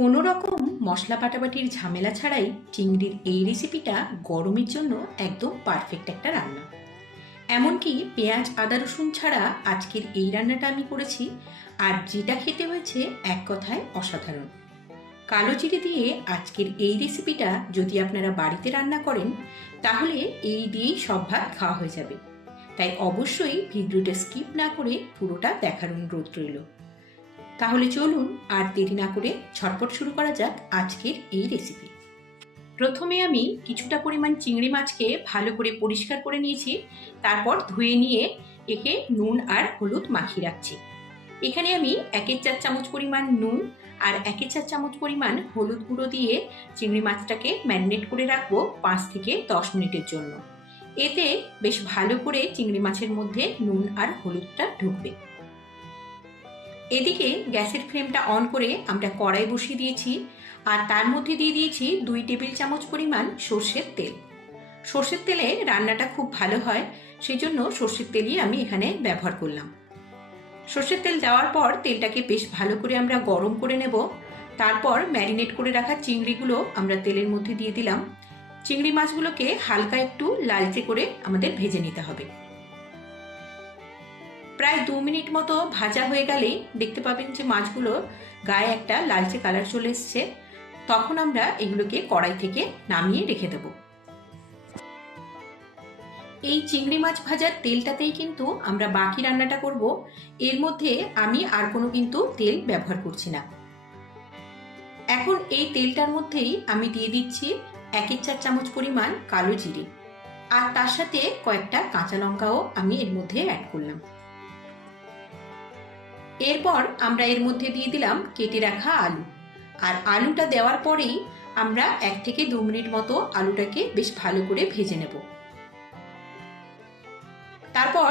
কোনো রকম মশলা বাটাবাটির ঝামেলা ছাড়াই চিংড়ির এই রেসিপিটা গরমের জন্য একদম পারফেক্ট একটা রান্না। এমনকি পেঁয়াজ আদা রসুন ছাড়া আজকের এই রান্নাটা আমি করেছি, আর যেটা খেতে হয়েছে এক কথায় অসাধারণ। কালো জিরে দিয়ে আজকের এই রেসিপিটা যদি আপনারা বাড়িতে রান্না করেন তাহলে এই দিয়েই সব ভাত খাওয়া হয়ে যাবে। তাই অবশ্যই ভিডিওটা স্কিপ না করে পুরোটা দেখার অনুরোধ রইল। তাহলে চলুন আর দেরি না করে ঝটপট শুরু করা যাক আজকের এই রেসিপি। প্রথমে আমি কিছুটা পরিমাণ চিংড়ি মাছকে ভালো করে পরিষ্কার করে নিয়েছি, তারপর ধুয়ে নিয়ে একে নুন আর হলুদ মাখিয়ে রাখছি। এখানে আমি 1/4 চামচ পরিমাণ নুন আর 1/4 চামচ পরিমাণ হলুদ গুঁড়ো দিয়ে চিংড়ি মাছটাকে ম্যারিনেট করে রাখবো 5 থেকে 10 মিনিটের জন্য। এতে বেশ ভালো করে চিংড়ি মাছের মধ্যে নুন আর হলুদটা ঢুকবে। এদিকে গ্যাসের ফ্লেমটা অন করে আমরা কড়াই বসিয়ে দিয়েছি, আর তার মধ্যে দিয়ে দিয়েছি 2 টেবিল চামচ পরিমাণ সর্ষের তেল। সর্ষের তেলে রান্নাটা খুব ভালো হয়, সেই জন্য সর্ষের তেলই আমি এখানে ব্যবহার করলাম। সর্ষের তেল দেওয়ার পর তেলটাকে বেশ ভালো করে আমরা গরম করে নেব। তারপর ম্যারিনেট করে রাখা চিংড়িগুলো আমরা তেলের মধ্যে দিয়ে দিলাম। চিংড়ি মাছগুলোকে হালকা একটু লালচে করে আমাদের ভেজে নিতে হবে। প্রায় 2 মিনিট মতো ভাজা হয়ে গেলেই দেখতে পাবেন যে মাছগুলো গায়ে একটা লালচে কালার চলে এসছে। তখন আমরা এগুলোকে কড়াই থেকে নামিয়ে রেখে দেব। এই চিংড়ি মাছ ভাজার তেলটাতেই কিন্তু আমরা বাকি রান্নাটা করব। এর মধ্যে আমি আর কোনো কিন্তু তেল ব্যবহার করছি না। এখন এই তেলটার মধ্যেই আমি দিয়ে দিচ্ছি 1/4 চামচ পরিমাণ কালো জিরে, আর তার সাথে কয়েকটা কাঁচা লঙ্কাও আমি এর মধ্যে অ্যাড করলাম। এরপর আমরা এর মধ্যে দিয়ে দিলাম কেটে রাখা আলু, আর আলুটা দেওয়ার পরেই আমরা 1 থেকে 2 মিনিট মতো আলুটাকে বেশ ভালো করে ভেজে নেব। তারপর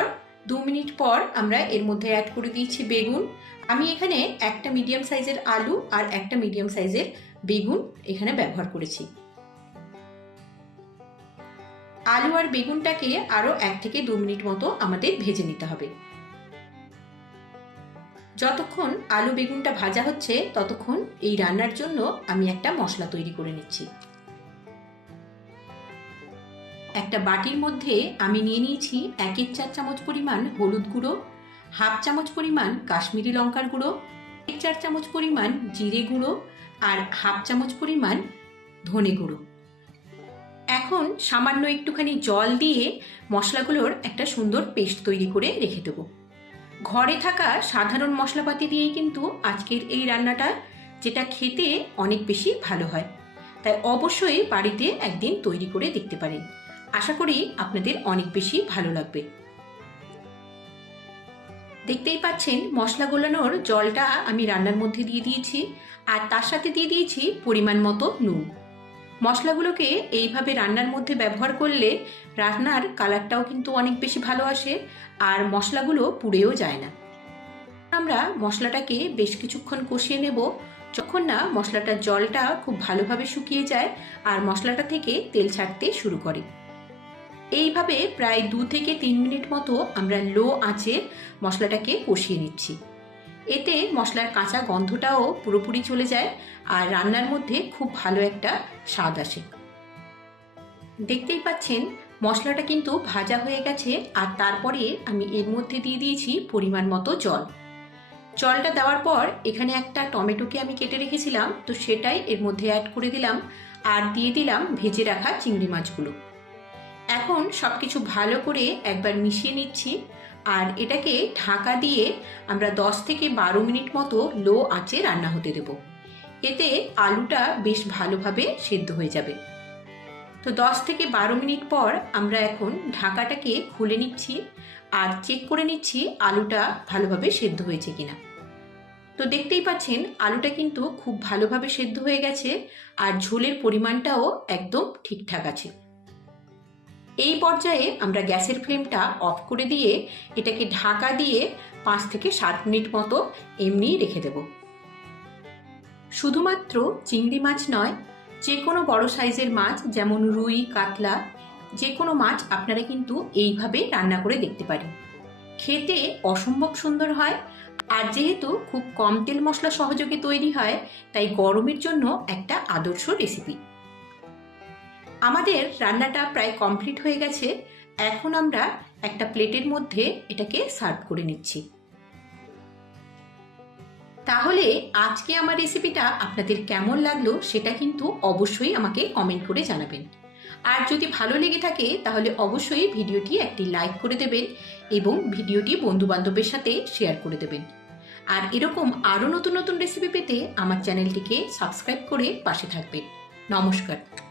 2 মিনিট পর আমরা এর মধ্যে অ্যাড করে দিয়েছি বেগুন। আমি এখানে একটা মিডিয়াম সাইজের আলু আর একটা মিডিয়াম সাইজের বেগুন এখানে ব্যবহার করেছি। আলু আর বেগুনটাকে আরো 1 থেকে 2 মিনিট মতো আমাদের ভেজে নিতে হবে। যতক্ষণ আলু বেগুনটা ভাজা হচ্ছে ততক্ষণ এই রান্নার জন্য আমি একটা মশলা তৈরি করে নিচ্ছি। একটা বাটির মধ্যে আমি নিয়ে নিয়েছি 1/4 চামচ পরিমাণ হলুদ গুঁড়ো, 1/2 চামচ পরিমাণ কাশ্মীরি লঙ্কার গুঁড়ো, 1/4 চামচ পরিমাণ জিরে গুঁড়ো, আর 1/2 চামচ পরিমাণ ধনে গুঁড়ো। এখন সামান্য একটুখানি জল দিয়ে মশলাগুলোর একটা সুন্দর পেস্ট তৈরি করে রেখে দেবো। ঘরে থাকা সাধারণ মশলাপাতি দিয়েই কিন্তু আজকের এই রান্নাটা, যেটা খেতে অনেক বেশি ভালো হয়। তাই অবশ্যই বাড়িতে একদিন তৈরি করে দেখতে পারেন। আশা করি আপনাদের অনেক বেশি ভালো লাগবে। দেখতেই পাচ্ছেন মশলা গোলানোর জলটা আমি রান্নার মধ্যে দিয়ে দিয়েছি, আর তার সাথে দিয়ে দিয়েছি পরিমাণ মতো নুন। মশলাগুলোকে এইভাবে রান্নার মধ্যে ব্যবহার করলে রান্নার কালারটাও কিন্তু অনেক বেশি ভালো আসে, আর মশলাগুলো পুড়েও যায় না। আমরা মশলাটাকে বেশ কিছুক্ষণ কষিয়ে নেব, যখন না মশলাটার জলটা খুব ভালোভাবে শুকিয়ে যায় আর মশলাটা থেকে তেল ছাড়তে শুরু করে। এইভাবে প্রায় 2 থেকে 3 মিনিট মতো আমরা লো আঁচে মশলাটাকে কষিয়ে নিচ্ছি। এতে মশলার কাঁচা গন্ধটাও পুরোপুরি চলে যায়, আর রান্নার মধ্যে খুব ভালো একটা স্বাদ আসে। দেখতেই পাচ্ছেন মশলাটা কিন্তু ভাজা হয়ে গেছে, আর তারপরে আমি এর মধ্যে দিয়ে দিয়েছি পরিমাণ মতো জল। জলটা দেওয়ার পর এখানে একটা টমেটোকে আমি কেটে রেখেছিলাম, তো সেটাই এর মধ্যে অ্যাড করে দিলাম, আর দিয়ে দিলাম ভেজে রাখা চিংড়ি মাছগুলো। এখন সবকিছু ভালো করে একবার মিশিয়ে নিচ্ছি, আর এটাকে ঢাকা দিয়ে আমরা 10 থেকে 12 মিনিট মতো লো আঁচে রান্না হতে দেব। এতে আলুটা বেশ ভালোভাবে সেদ্ধ হয়ে যাবে। তো 10 থেকে 12 মিনিট পর আমরা এখন ঢাকাটাকে খুলে নিচ্ছি, আর চেক করে নিচ্ছি আলুটা ভালোভাবে সেদ্ধ হয়েছে কিনা। তো দেখতেই পাচ্ছেন আলুটা কিন্তু খুব ভালোভাবে সেদ্ধ হয়ে গেছে, আর ঝোলের পরিমাণটাও একদম ঠিকঠাক আছে। এই পর্যায়ে আমরা গ্যাসের ফ্লেমটা অফ করে দিয়ে এটাকে ঢাকা দিয়ে 5 থেকে 7 মিনিট মতো এমনিই রেখে দেব। শুধুমাত্র চিংড়ি মাছ নয়, যে কোনো বড় সাইজের মাছ যেমন রুই, কাতলা, যে কোনো মাছ আপনারা কিন্তু এইভাবে রান্না করে দেখতে পারেন। খেতে অসম্ভব সুন্দর হয়। আর যেহেতু খুব কম তেল মশলা সহযোগে তৈরি হয়, তাই গরমের জন্য একটা আদর্শ রেসিপি। আমাদের রান্নাটা প্রায় কমপ্লিট হয়ে গেছে। এখন আমরা একটা প্লেটের মধ্যে এটাকে সার্ভ করে নিচ্ছি। তাহলে আজকে আমার রেসিপিটা আপনাদের কেমন লাগলো সেটা কিন্তু অবশ্যই আমাকে কমেন্ট করে জানাবেন। আর যদি ভালো লেগে থাকে তাহলে অবশ্যই ভিডিওটি একটি লাইক করে দেবেন এবং ভিডিওটি বন্ধুবান্ধবের সাথে শেয়ার করে দেবেন। আর এরকম আরও নতুন নতুন রেসিপি পেতে আমার চ্যানেলটিকে সাবস্ক্রাইব করে পাশে থাকবেন। নমস্কার।